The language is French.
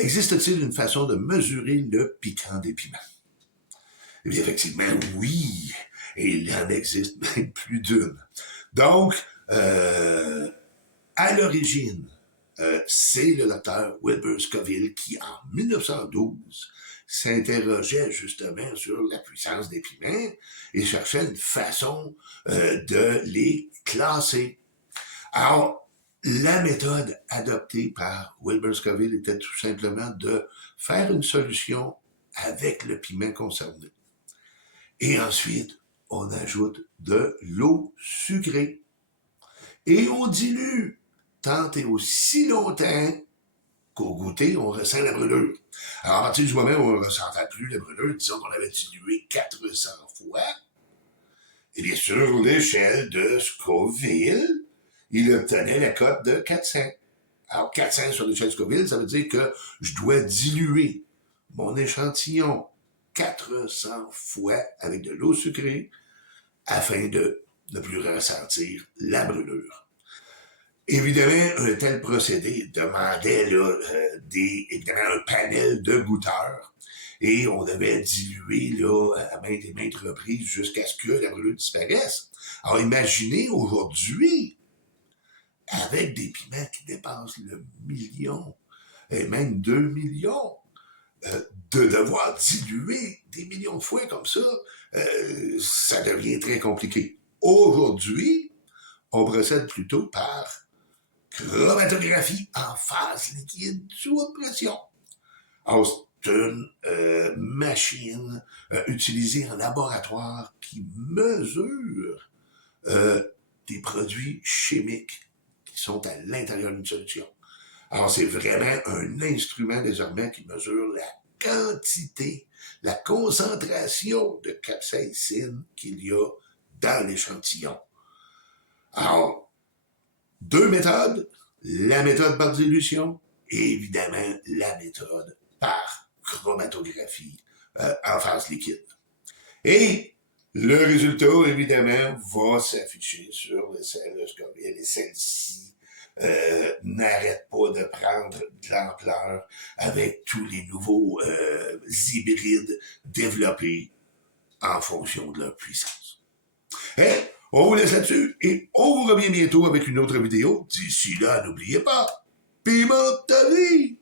Existe-t-il une façon de mesurer le piquant des piments? Eh bien, effectivement, oui. Et il en existe même plus d'une. Donc, à l'origine, c'est le docteur Wilbur Scoville qui, en 1912, s'interrogeait justement sur la puissance des piments et cherchait une façon de les classer. Alors, la méthode adoptée par Wilbur Scoville était tout simplement de faire une solution avec le piment concerné. Et ensuite, on ajoute de l'eau sucrée. Et on dilue tant et aussi longtemps qu'au goûter, on ressent la brûlure. Alors, à partir du moment où on ne ressentait plus la brûlure, disons qu'on avait dilué 400 fois, et bien sur l'échelle de Scoville, il obtenait la cote de 400. Alors, 400 sur l'échelle Scoville, ça veut dire que je dois diluer mon échantillon 400 fois avec de l'eau sucrée afin de ne plus ressentir la brûlure. Évidemment, un tel procédé demandait là, évidemment un panel de goûteurs et on devait diluer là, à maintes et maintes reprises jusqu'à ce que la brûlure disparaisse. Alors imaginez aujourd'hui, avec des piments qui dépassent le million, et même 2 millions, de devoir diluer des millions de fois comme ça, ça devient très compliqué. Aujourd'hui, on procède plutôt par chromatographie en phase liquide sous haute pression. Alors, c'est une machine utilisée en laboratoire qui mesure des produits chimiques qui sont à l'intérieur d'une solution. Alors, c'est vraiment un instrument désormais qui mesure la quantité, la concentration de capsaïcine qu'il y a dans l'échantillon. Alors, deux méthodes, la méthode par dilution et évidemment la méthode par chromatographie en phase liquide. Et le résultat, évidemment, va s'afficher sur les selles de Scoville et celle-ci n'arrête pas de prendre de l'ampleur avec tous les nouveaux hybrides développés en fonction de leur puissance. Hey, on vous laisse là-dessus et on vous revient bientôt avec une autre vidéo. D'ici là, n'oubliez pas, piment ta vie!